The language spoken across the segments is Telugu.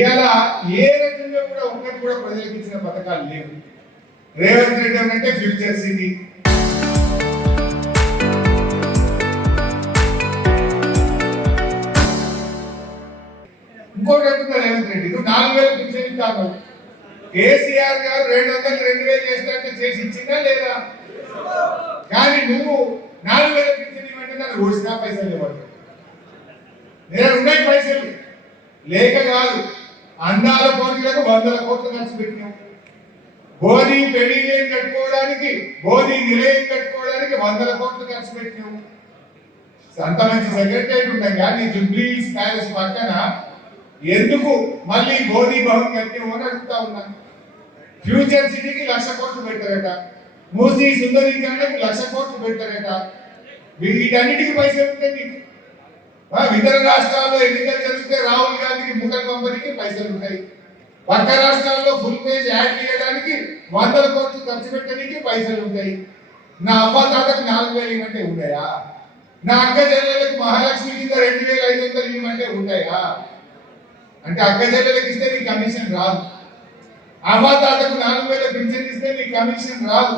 ఇలా ఏ రకంగా కూడా ఒక్కటి కూడా ప్రజలకు ఇచ్చిన పథకాలు లేవు. రేవంత్ రెడ్డి అంటే ఫ్యూచర్ సిటీ, ఇంకోటి అంటున్నా రేవంత్ రెడ్డి నువ్వు 4000 పింఛన్ ఇస్తాను. కేసీఆర్ గారు 200 2000 చేస్తాంటే చేసి ఇచ్చిందా లేదా? కానీ నువ్వు 4000 పింఛన్ ఇవ్వండి నన్ను ఓడిసినా పైసలు ఇవ్వండి. నేను ఉన్నాయి పైసలు లేక కాదు, అందాల పోటీలకు 100 కోట్లు ఖర్చు పెట్టినావు. బోధి పెవిలియన్ కట్టుకోవడానికి, బోధి నిలయం కట్టుకోవడానికి 100 కోట్లు ఖర్చు పెట్టినావు. అంత మంచి సెక్రటరియట్ ఉంటాయి కానీ జూబ్లీహిల్స్ ప్యాలెస్ పక్కన ఎందుకు మళ్ళీ బోధి భవన్ కట్టినావు అని అడుగుతా ఉన్నాను. ఫ్యూచర్ సిటీకి 1,00,000 కోట్లు పెట్టారట, మూసీ సుందరీకరణకి 1,00,000 కోట్లు పెట్టారట. వీటన్నిటికీ పైసలు ఉంటాయి నీకు. ఇతర రాష్ట్రాల్లో ఎన్నికలు జరిగితే రాహుల్ గాంధీకి ముఠల్ కంపెనీకి పైసలు ఉంటాయి. పక్క రాష్ట్రాల్లో ఫుల్ పేజ్ యాడ్ చేయడానికి 100 కోట్లు ఖర్చు పెట్టడానికి పైసలు ఉంటాయి. నా అవ్వ తాతకు 4,000 ఇవ్వమంటే ఉంటాయా? నా అక్క చెల్లెలకు మహాలక్ష్మి కింద 2,500 ఇవ్వమంటే ఉంటాయా? అంటే అక్క చెల్లెలకు ఇస్తే నీ కమిషన్ రాదు. అవ్వ తాతకు 4,000 పింఛన్ ఇస్తే నీ కమిషన్ రాదు.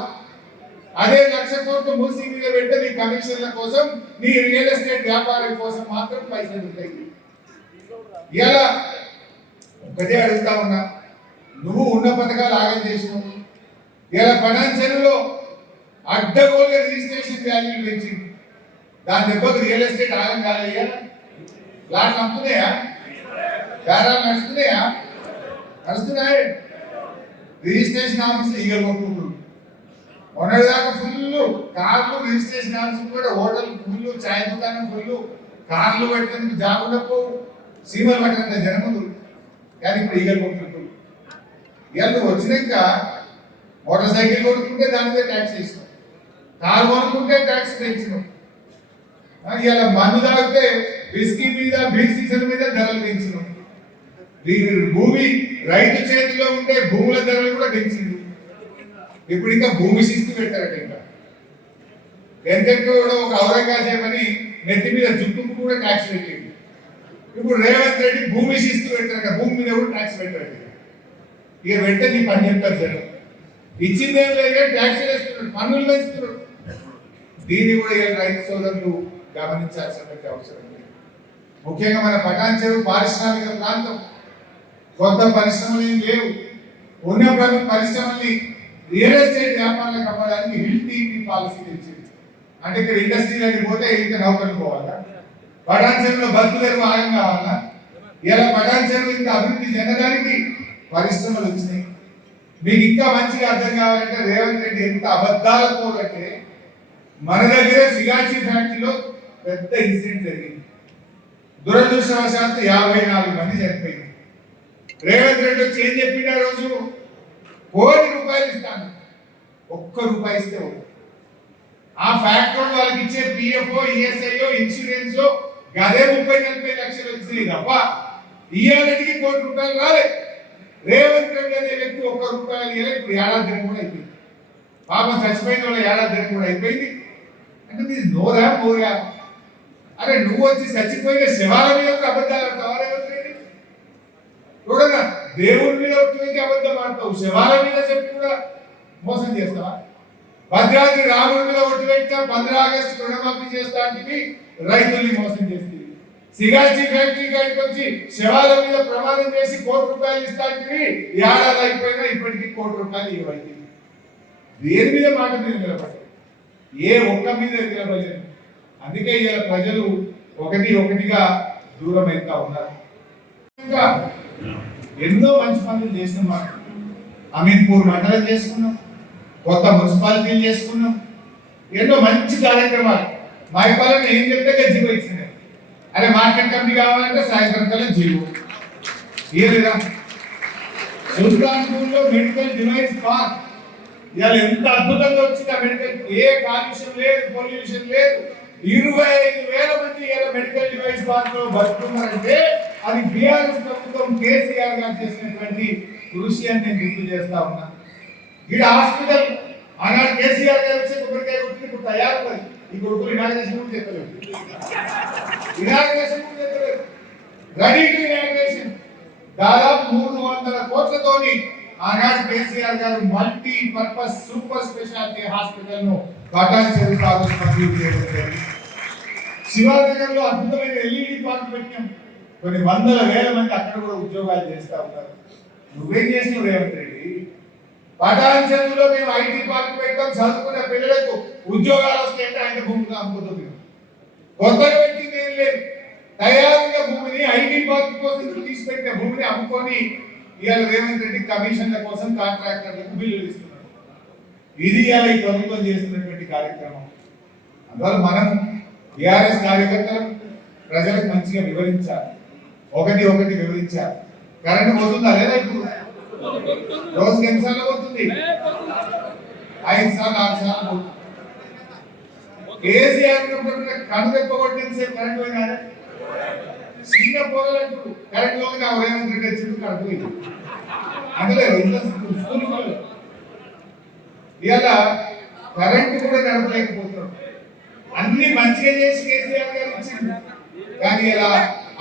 అదే 1,00,000 కోట్లు మూసీ మీద పెడితే నీ కమిషన్ల కోసం, నీ రియల్ ఎస్టేట్ వ్యాపారం కోసం మాత్రం పైసలు ఉంటాయి. ఇలా ఒకటే అడుగుతా ఉన్నా, నువ్వు ఉన్న పథకాలు ఆగం చేసినావు. ఇలా ఫైనాన్షియల్లో అడ్డగోలుగా రిజిస్ట్రేషన్ వాల్యూలు పెంచింది. దాని దెబ్బకు రియల్ ఎస్టేట్ ఆగం కాలేయా? ప్లాట్లు అమ్ముతున్నాయా? బేరాలు నడుస్తున్నాయా? నడుస్తున్నాయి. రిజిస్ట్రేషన్ ఆఫీసులు ఈగలు కొట్టుకుంటున్నారు. మొన్నటిదాకా ఫుల్ కార్లు రిజిస్ట్రేషన్ ఆఫీసులు కూడా, హోటల్ ఫుల్, చాయ్ దుకాణం ఫుల్, కార్లు పెట్టడానికి జాబులకు సీమలు పట్టినంత జనములు. కానీ ఇప్పుడు ఈగలు కొట్టుకుంటున్నారు. ఇవాళ వచ్చినాక మోటార్ సైకిల్ కొనుక్కుంటే దాని మీద ట్యాక్స్ వేసినాం, కారు కొనుక్కుంటే ట్యాక్స్ పెంచినాం. ఇవాళ మందు తాగితే విస్కీ మీద, బీర్ సీజన్ మీద ధరలు పెంచినాం. భూమి రైతు చేతిలో ఉంటే భూముల ధరలు కూడా పెంచింది. ఇప్పుడు ఇంకా భూమి శిస్తు పెట్టారట. ఇంకా ఎంతకు కూడా ఒక ఔరంగజేబ్ అని నెత్తి మీద జుట్టుకు కూడా ట్యాక్స్ పెట్టింది. ఇప్పుడు రేవంత్ రెడ్డి భూమి శిస్తు పెట్టారట, భూమి మీద కూడా ట్యాక్స్ పెట్టారట. ఇక వెంట నీ పని చెప్తారు జనం. ఇచ్చిందేం లేదు, ట్యాక్స్ వేస్తున్నాడు, పన్నులు వేస్తున్నాడు. దీన్ని కూడా ఇక రైతు సోదరులు గమనించాల్సిన అవసరం ఉంది. ముఖ్యంగా మన పటాన్ చెరువు పారిశ్రామిక ప్రాంతం, కొత్త పరిశ్రమలు ఏం లేవు. ఉన్న పరిశ్రమల్ని రియల్ ఎస్టేట్ వ్యాపారాలకు అమ్మడానికి హిల్ టీపీ పాలసీ తెచ్చింది. అంటే ఇక్కడ ఇండస్ట్రీలకి పోతే ఇంకా నౌకర్లు పోవాలా? పటాన్ చెరువులో బతుకులేరు ఆగం కావాలా? ఇలా పటాన్ చెరువు ఇంకా అభివృద్ధి చెందడానికి పరిశ్రమలు వచ్చినాయి. మీకు ఇంకా మంచిగా అర్థం కావాలంటే రేవంత్ రెడ్డి ఎంత అబద్ధాల పోలంటే, మన దగ్గరే సిగాచి ఫ్యాక్టరీలో పెద్ద ఇన్సిడెంట్ జరిగింది. దురదృష్టవశాత్తు 54 మంది చనిపోయింది. రేవంత్ రెడ్డి వచ్చి ఏం చెప్పిండు ఆ రోజు? ₹1,00,00,000 ఇస్తాను. ₹1 ఇస్తే ఆ ఫ్యాక్టరీ వాళ్ళకి ఇచ్చే పిఎఫ్ఓ, ఈఎస్ఐఓ, ఇన్సూరెన్స్ గదే 30-40 లక్షలు వచ్చింది తప్ప ఇయ్యాలకి ₹1,00,00,000 రాలే. రేవంత్ రెడ్డి అనే వ్యక్తి ₹1 ఇయ్యాలి. ఇప్పుడు ఏడాది దినం కూడా అయిపోయింది. పాపం చచ్చిపోయిన వాళ్ళ ఏడాది దినం కూడా అయిపోయింది. అంటే మీరు నోరా పోరా? అరే నువ్వు వచ్చి చచ్చిపోయిన శవాల మీద కూడా అబద్ధాలు ఆడతావా రేవంత్ రెడ్డి? చూడగా దేవుడి మీద వచ్చి అబద్ధం ఆడతావు, శవాల మీద చెప్పి కూడా మోసం చేస్తావా? భద్రాద్రి రాముడి మీద ఒట్టు పెట్టా 15 ఆగస్టు రుణమాఫీ చేస్తా అంటే రైతుల్ని మోసం చేస్తుంది. సిగాచి ఫ్యాక్టరీ కాడికి వచ్చి శవాల మీద ప్రమాదం చేసి ₹1,00,00,000 ఇస్తా అంటే ఏడాది అయిపోయినా ఇప్పటికీ ₹1,00,00,000 ఇవ్వాలి. దేని మీద మాట మీద నిలబడ్డారు? ఏ ఒక్క మీద నిలబడలేదు. అందుకే ఇలా ప్రజలు ఒకటిగా దూరం అవుతా ఉన్నారు. ఇంకా ఎన్నో మంచి పనులు చేస్తున్నాం. అమీన్పూర్ మండలం చేసుకున్నాం, కొత్త మున్సిపాలిటీలు చేసుకున్నాం, ఎన్నో మంచి కార్యక్రమాలు. మా పాలన ఏం చెప్తే జీవో ఇచ్చినాయి. అరే మార్కెట్ కమిటీ కావాలంటే సాయంత్రం కల్లా జీవో ఏ లేదా? సుల్తాన్పూర్లో మెడికల్ డివైస్ పార్క్ ఇవాళ ఎంత అద్భుతంగా వచ్చింది. ఆ మెడికల్ ఏ కాలుష్యం లేదు, పొల్యూషన్ లేదు. 25,000 మంది ఇలా మెడికల్ డివైస్ పార్క్ లో బతుకున్నారంటే అది బీఆర్ఎస్ ప్రభుత్వం కేసీఆర్ గారు చేసినటువంటి కృషి అని నేను గుర్తు చేస్తా ఉన్నా. ఇక్కడ హాస్పిటల్ ఆనాడు కేసీఆర్ గారు వచ్చి కొబ్బరికాయ కొట్టి ఇప్పుడు తయారు పడి ఈ కొడుకులు ఇనాగ్రేషన్ కూడా చెప్పలేదు. రెడీ టు ఇనాగ్రేషన్ దాదాపు 300 కోట్లతోని ఆనాడు కేసీఆర్ గారు multi purpose super speciality hospital ను పటాన్ చెరువు మంజూరు చేయడం జరిగింది. శివానగర్ లో అద్భుతమైన ఎల్ఈడి పార్క్ పెట్టాం. కొన్ని వందల వేల మంది అక్కడ కూడా ఉద్యోగాలు చేస్తా ఉన్నారు. నువ్వేం చేసినావు రేవంత్ రెడ్డి? పటాన్ చెరువులో మేము ఐటీ పార్క్ పెట్టాం, చదువుకున్న పిల్లలకు ఉద్యోగాలు వస్తాయంటే ఆయన భూమిగా అమ్ముతుంది. కొత్తగా పెట్టింది ఏం లేదు. తయారుగా భూమిని ఐటీ పార్క్ కోసం తీసుకెట్టిన భూమిని అమ్ముకొని ఇవాళ రేవంత్ రెడ్డి కమిషన్ల కోసం కాంట్రాక్టర్లకు బిల్లులు ఇస్తున్నాడు. ఇది ఇవాళ ఈ ప్రభుత్వం చేస్తున్నటువంటి కార్యక్రమం. అందువల్ల మనం టిఆర్ఎస్ కార్యకర్తలు ప్రజలకు మంచిగా వివరించాలి. ఒకటి వివరించాలి. కరెంట్ పోతుందా లేదా? ఇప్పుడు రోజుకి ఎన్నిసార్లు పోతుంది? 5 సార్లు 6 సార్లు పోతుంది. కేసీఆర్ కను తెప్పగొట్టిన సేపు కరెంట్ పోయినా చిన్న పోగలంటూ కరెంట్ పోయి నా రేవంత్ రెడ్డి వచ్చిండు కరెంట్ పోయింది. అందులో స్కూల్ ఇవాళ కరెంట్ కూడా నడపలేకపోతున్నాడు. అన్ని మంచిగా చేసి కేసీఆర్ గారు ఇచ్చిండు, కానీ ఇలా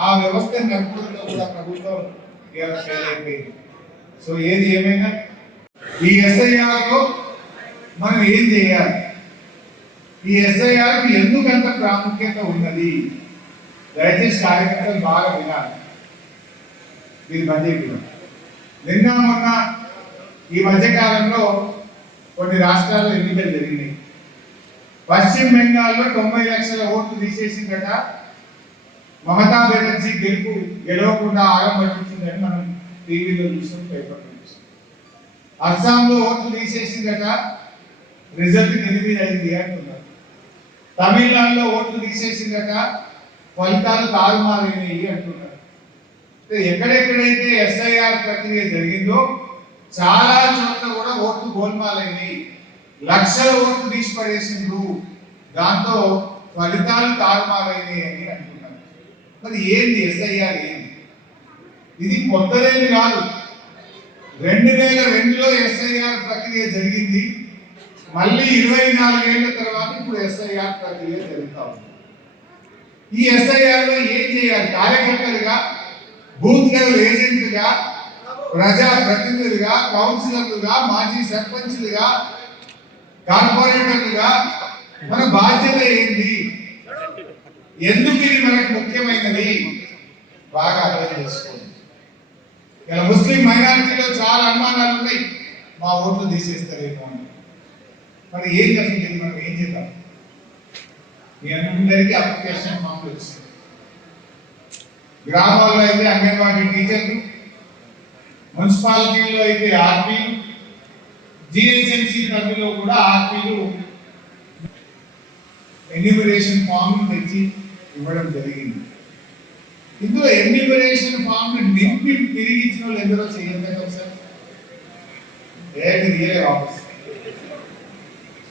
ఆ వ్యవస్థను నడుపుతుందో కూడా ప్రభుత్వం ఇలా ఫెయిల్ అయిపోయింది. సో ఏది ఏమైనా ఈ ఎస్ఐఆర్ లో మనం ఏం చేయాలి? ఈ ఎస్ఐఆర్ ఎందుకంత ప్రాముఖ్యత ఉన్నది? దయచేసి కార్యకర్తలు బాగా వినాలి. మీరు మధ్య నిన్న మొన్న ఈ మధ్యకాలంలో కొన్ని రాష్ట్రాల్లో ఎన్నికలు జరిగినాయి. పశ్చిమ బెంగాల్లో 90 లక్షల ఓట్లు తీసేసిందట. మమతా బెనర్జీ గెలవకుండా ఆగం పట్టించిందని మనం టీవీలో చూసాం, పేపర్లో చూసాం. అస్సాంలో ఓట్లు తీసేసిందట, రిజల్ట్ నిలిపిదైంది అంటున్నారు. తమిళనాడులో ఓట్లు తీసేసిందట, ఫలితాలు తారుమారైనవి అంటున్నారు. ఎక్కడెక్కడైతే ఎస్ఐఆర్ ప్రక్రియ జరిగిందో చాలా చోట్ల కూడా ఓట్లు గోల్మాలైనవి. లక్షల ఓట్లు తీసి పడేసిండ్రు, దాంతో ఫలితాలు తారుమారైనవి అని అంటున్నారు. మరి ఏంది ఎస్ఐఆర్? ఏంది? ఇది కొత్తదేమి కాదు. 2002లో ఎస్ఐఆర్ ప్రక్రియ జరిగింది. మళ్ళీ 24 ఏళ్ల తర్వాత ఇప్పుడు ఎస్ఐఆర్ ప్రక్రియ జరుగుతా ఉంది. ఈ ఎస్ఐఆర్ లో ఏం చేయాలి? కార్యకర్తలుగా, బూత్ లెవెల్ ఏజెంట్లుగా, ప్రజా ప్రతినిధులుగా, కౌన్సిలర్లుగా, మాజీ సర్పంచ్లుగా, కార్పొరేటర్లుగా మన బాధ్యత ఏంటి? ఎందుకు ఇది మనకు ముఖ్యమైనది? బాగా అర్థం చేసుకోండి. ఇలా ముస్లిం మైనారిటీలో చాలా అనుమానాలు ఉన్నాయి. మా ఓట్లు తీసేస్తారేమో అని. మరి ఏం జరిగింది? మనం ఏం చేద్దాం? మీ అందరికీ అప్లికేషన్ ఫామ్లు వచ్చింది. గ్రామాల్లో అయితే అంగన్వాడీ టీచర్లు, మున్సిపాలిటీలో అయితే ఆర్పీలు, జిహెచ్ఎంసీ పరిధిలో కూడా ఆర్పీలు ఎన్యూమరేషన్ ఫామ్ తెచ్చి ఇవ్వడం జరిగింది. ఇందులో ఎన్యూమరేషన్ ఫామ్ నింపి తిరిగి ఇచ్చిన వాళ్ళు ఎందరో చేయండి సార్. ఆఫీస్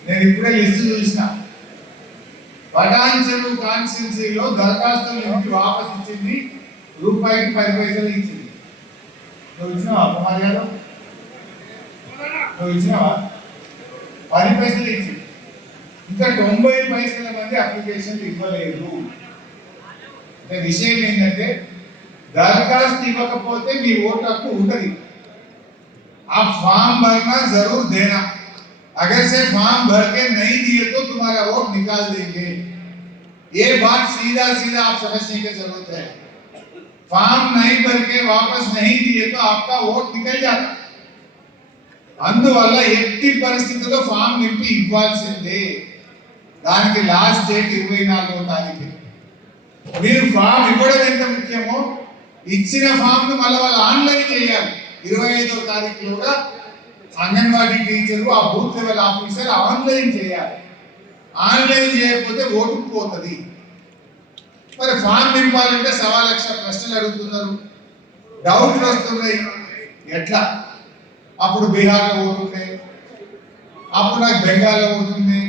నేను ఇప్పుడే లిస్టు చూసిన. పటాన్ చెరువు కాన్స్టిట్యున్సీలో దరఖాస్తులు నింపి వాపస్ ఇచ్చింది రూపాయికి 10 పైసలు ఇచ్చింది. నువ్వు ఇచ్చినావా కుమార్ గారు? నువ్వు ఇచ్చినావా? 10 పైసలు ఇచ్చింది. ఇంకా 90 పైసల మంది అప్లికేషన్లు ఇవ్వలేదు. అంటే విషయం ఏంటంటే దరఖాస్తు ఇవ్వకపోతే మీ ఓటు హక్కు ఉంటుంది. ఆ ఫామ్ भरना जरूर देना. अगर से फॉर्म भर के नहीं दिए तो तुम्हारा वोट निकाल देंगे. ये बात सीधा सीधा आप समझने की जरूरत है. फॉर्म नहीं भर के वापस नहीं दिए तो आपका वोट निकल जाता. అందువల్ల ఎట్టి పరిస్థితుల్లో ఫామ్ నింపి ఇవ్వాల్సిందే. దానికి లాస్ట్ డేట్ 24వ తారీఖు. మీరు ఫామ్ ఇవ్వడం ఎంత ముఖ్యమో ఇచ్చిన ఫామ్ ను మళ్ళీ వాళ్ళు ఆన్లైన్ చేయాలి. 25వ తారీఖులోగా అంగన్వాడీ టీచరు, ఆ బూత్ లెవెల్ ఆఫీసర్ ఆన్లైన్ చేయాలి. ఆన్లైన్ చేయకపోతే ఓటు పోతుంది. మరి ఫామ్ నింపాలంటే 1,00,000 ప్రశ్నలు అడుగుతున్నారు, డౌట్లు వస్తున్నాయి. ఎట్లా? అప్పుడు బీహార్లో ఓటుంది, అప్పుడు నాకు బెంగాల్లో ఓటుంది,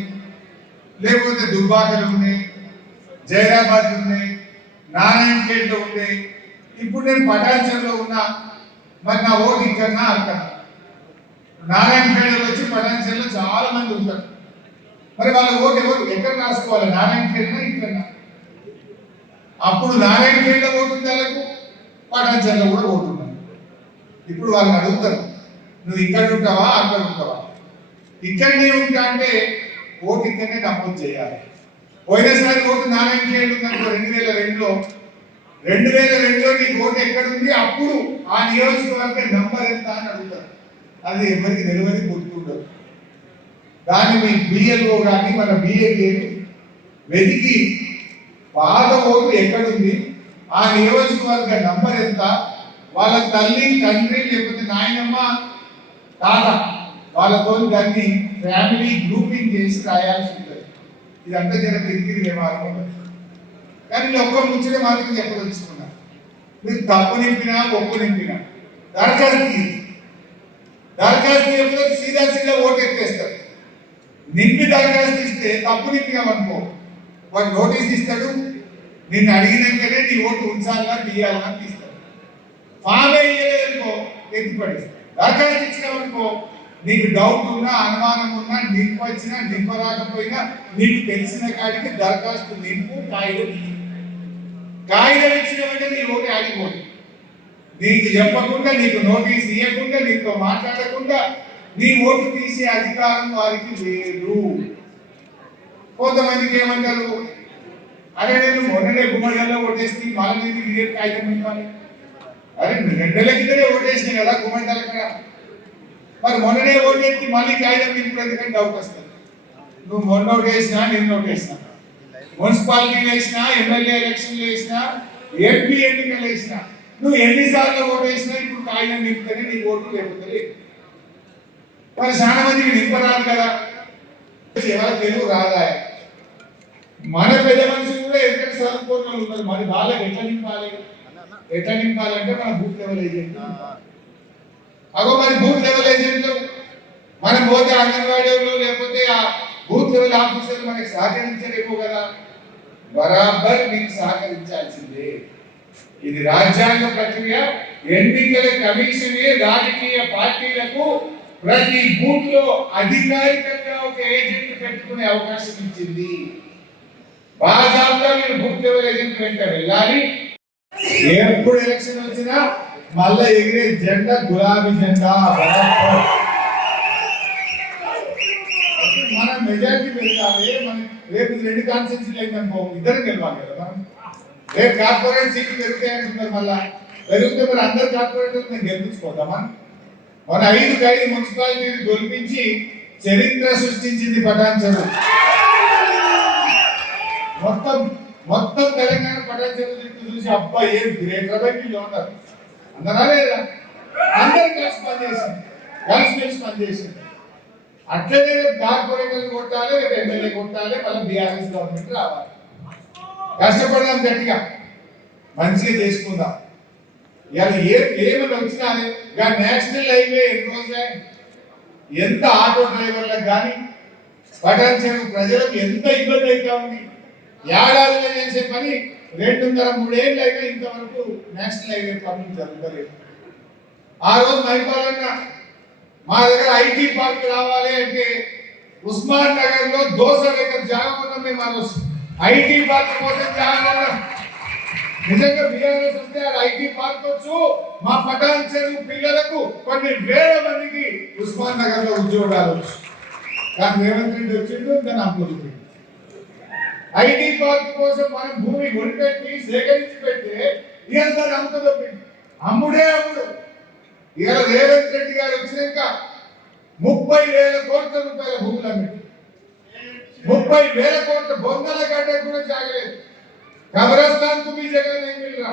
లేకపోతే దుబ్బాకలు ఉన్నాయి, జైరాబాద్ ఉన్నాయి, నారాయణఖేడ్లో ఉన్నాయి. ఇప్పుడు నేను పటాన్చెరులో ఉన్నా, మరి నా ఓటు ఇక్కడనా అక్కడ? నారాయణఖేడ్లో వచ్చి పటాన్చెరులో చాలా మంది ఉంటారు. మరి వాళ్ళ ఓటు ఎవరు ఎక్కడ రాసుకోవాలి? నారాయణఖేడ్నా ఇక్కడనా? అప్పుడు నారాయణఖేడ్లో ఓటు ఉంది, వాళ్ళకు పటాన్చెరులో కూడా ఓటు ఉంది. ఇప్పుడు వాళ్ళని అడుగుతారు, నువ్వు ఇక్కడ ఉంటావా అక్కడ ఉంటావా? ఇక్కడనే ఉంటా అంటే ఓటు ఇక్కడనే నమోదు చేయాలి. పోయినసారి ఓటు నారాయణ చేయండి ఉందనుకో 2002లో 2002లో నీకు ఓటు ఎక్కడుంది, అప్పుడు ఆ నియోజకవర్గ నంబర్ ఎంత అని అడుగుతారు. అది ఎవరికి తెలియదు, గుర్తుండదు. దాన్ని మీ బిఎల్ఓ కానీ మన బిఎల్ఏ వెతికి పాత ఓటు ఎక్కడుంది, ఆ నియోజకవర్గ నంబర్ ఎంత, వాళ్ళ తల్లి తండ్రి లేకపోతే నాయనమ్మ తాత వాళ్ళతో దాన్ని ఫ్యామిలీ గ్రూపింగ్ చేసి రాయాల్సి ఉంటుంది. ఇదంతా జర తిరిగి వ్యవహారం ఉంటుంది. కానీ నేను ఒక్క ముచ్చట మాత్రం చెప్పదలుచుకున్నా, మీరు తప్పు నింపినా ఒప్పు నింపినా దరఖాస్తు ఎప్పుడో సీదా ఓటు ఎత్తేస్తారు. నింపి దరఖాస్తు ఇస్తే తప్పు నింపినామనుకో వాడు నోటీస్ ఇస్తాడు, నిన్ను అడిగినాకనే నీ ఓటు ఉంచాలా తీయాలా తీస్తాడు. ఫామ్ వేయలేదనుకో ఎత్తిపడిస్తాడు. దరఖాస్తు ఇచ్చినామనుకో నీకు డౌట్ ఉన్నా అనుమానం ఉన్నా నింపొచ్చినా నింపరాకపోయినా నీకు తెలిసిన కాడికి దరఖాస్తు నింపు, కాగితం ఇచ్చిన వెంటనే నీ ఓటు ఆగిపోదు. నీకు చెప్పకుండా, నీకు నోటీస్ ఇవ్వకుండా, నీతో మాట్లాడకుండా నీ ఓటు తీసే అధికారం వారికి లేదు. కొంతమందికి ఏమంటారు, అరే నేను మొన్ననే గుమ్మడిలో ఓటేసి మళ్ళీ నీకు ఇదే కాగితం ఇవ్వాలి. అరే 2 నెలల కిందనే ఓటేసినాయి కదా గుమ్మడిల కదా, మరి మొన్ననే ఓటేసి మళ్ళీ కాగితం నింపుడు ఎందుకంటే డౌట్ వస్తుంది. నువ్వు మొన్న ఓటేసినా నిన్న ఓటేసినా, మున్సిపాలిటీలు వేసినా, ఎమ్మెల్యే ఎలక్షన్లు వేసినా, ఎంపీ ఎన్నికలు వేసినా, నువ్వు ఎన్నిసార్లు ఓటేసినా ఇప్పుడు కాగితం నింపుతేనే నీ ఓటు లేకపోతే. మరి చాలా మందికి నింపరాదు కదా, తెలుగు రాదా? మన పెద్ద మనుషులు కూడా ఎక్కడ చదువుకోవడం ఉన్నారు, మరి వాళ్ళకి ఎట్లా నింపాలంటే మన బూత్ లెవెల్ ఏజెంట్. అగో మరి బూత్ లెవెల్ ఏజెంట్లు మనం పోతే అంగన్వాడీలు లేకపోతే ఆ బూత్ లెవెల్ ఆఫీసర్లు మనకి సహకరించలేము కదా, బరాబర్ మీకు సహకరించాల్సిందే. ఇది రాజ్యాంగ ప్రక్రియ. ఎన్నికల కమిషనే రాజకీయ పార్టీలకు ప్రతి బూత్ లో అధికారికంగా ఒక ఏజెంట్ పెట్టుకునే అవకాశం ఇచ్చింది. బాజాబ్తా మీరు బూత్ లెవెల్ ఏజెంట్ వెంట వెళ్ళాలి. ఎప్పుడు ఎలక్షన్ వచ్చినా మళ్ళా ఎగిరే జెండా గులాబీ జెండా. మన మెజార్టీ పెరగాలి. మన రేపు 2 కాన్స్టిట్యూన్సీలు అయిందనుకో ఇద్దరు గెలవాలి కదా. మనం రేపు కార్పొరేట్ సీట్లు పెరుగుతాయి అంటున్నారు. మళ్ళా పెరిగితే మరి అందరు కార్పొరేటర్లు మేము గెలిపించుకోదామా? మన 5 మున్సిపాలిటీని గెలిపించి చరిత్ర సృష్టించింది పటాన్ చెరువు. మొత్తం తెలంగాణ పటాన్ చెరువు చూసి అబ్బా ఏం గ్రేట్ రెవెన్యూలో ఉన్నారు అందరా లేదా? అందరు కలిసి పనిచేసింది. అట్లనే కార్పొరేటర్లు కొట్టాలి, రేపు ఎమ్మెల్యే కొట్టాలి, మళ్ళీ బీఆర్ఎస్ గవర్నమెంట్ రావాలి. కష్టపడదాం, గట్టిగా మంచిగా చేసుకుందాం. ఇవాళ ఏమైనా వచ్చినా నేషనల్ హైవే ఎన్ని రోజులే, ఎంత ఆటో డ్రైవర్లకు కానీ పటాన్ చెరువు ప్రజలకు ఎంత ఇబ్బంది అవుతా ఉంది. ఏడాదిలో చేసే పని 2.5-3 ఏళ్ళు అయినా ఇంతవరకు నేషనల్ హైవే పనులు జరగలేదు. ఆ రోజు మైపాలన్న మా దగ్గర ఐటీ పార్క్ రావాలి అంటే ఉస్మాన్ నగర్ లో 200 ఎకర్ జాగా ఉన్నాం. మేము ఆ రోజు ఐటీ పార్క్ కోసం జాగా ఉన్నాం. నిజంగా బీఆర్ఎస్ వస్తే అది ఐటీ పార్క్ వచ్చు, మా పటాన్ చెరువు పిల్లలకు కొన్ని వేల మందికి ఉస్మాన్ నగర్ లో ఉద్యోగాలు వచ్చు. కానీ రేవంత్ రెడ్డి వచ్చిండు, దాన్ని అమ్ముతుంది. ఐటీ పార్క్ కోసం మనం భూమి కొనిపెట్టి సేకరించి పెడితే ఇవాళ దాన్ని అమ్ముతుంది. అమ్ముడు. ఇవాళ రేవంత్ రెడ్డి గారు వచ్చినాక 30,000 కోట్ల రూపాయల భూములు అమ్మింది. 30,000 కోట్ల బొందల గడ్డ కూడా జాగలేదు. కబ్రస్థాన్ కు మీ జగన్ ఏం మిల్లా,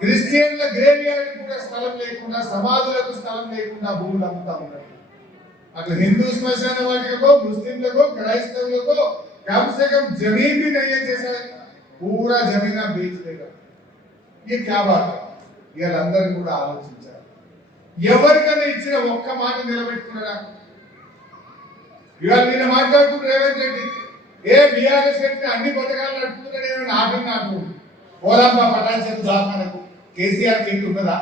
క్రిస్టియన్ల గ్రేవ్యార్డ్ కూడా స్థలం లేకుండా, సమాధులకు స్థలం లేకుండా భూములు అమ్ముతా ఉన్నారు. అట్లా హిందూ శ్మశాన వాటికో, ముస్లింలకో, క్రైస్తవులకో कम से कम जमीन भी नहीं है, जैसा पूरा जमीन आप बेच देगा. ये क्या बात है? ये అందరూ కూడా ఆలోచించారు. ఎవరికైనా ఇచ్చిన ఒక్క మాట నిలబెట్టుకున్నారా? ఇవాళ నిన్న మాట్లాడుతున్న రేవంత్ రెడ్డి ఏ బీఆర్ఎస్ వ్యక్తి అన్ని పథకాలు నడుపుతున్నాడేమో ఆపిన నాకు పోలాంబా పటాన్ చెరువు దాఖలకు కేసీఆర్ తింటున్నదా?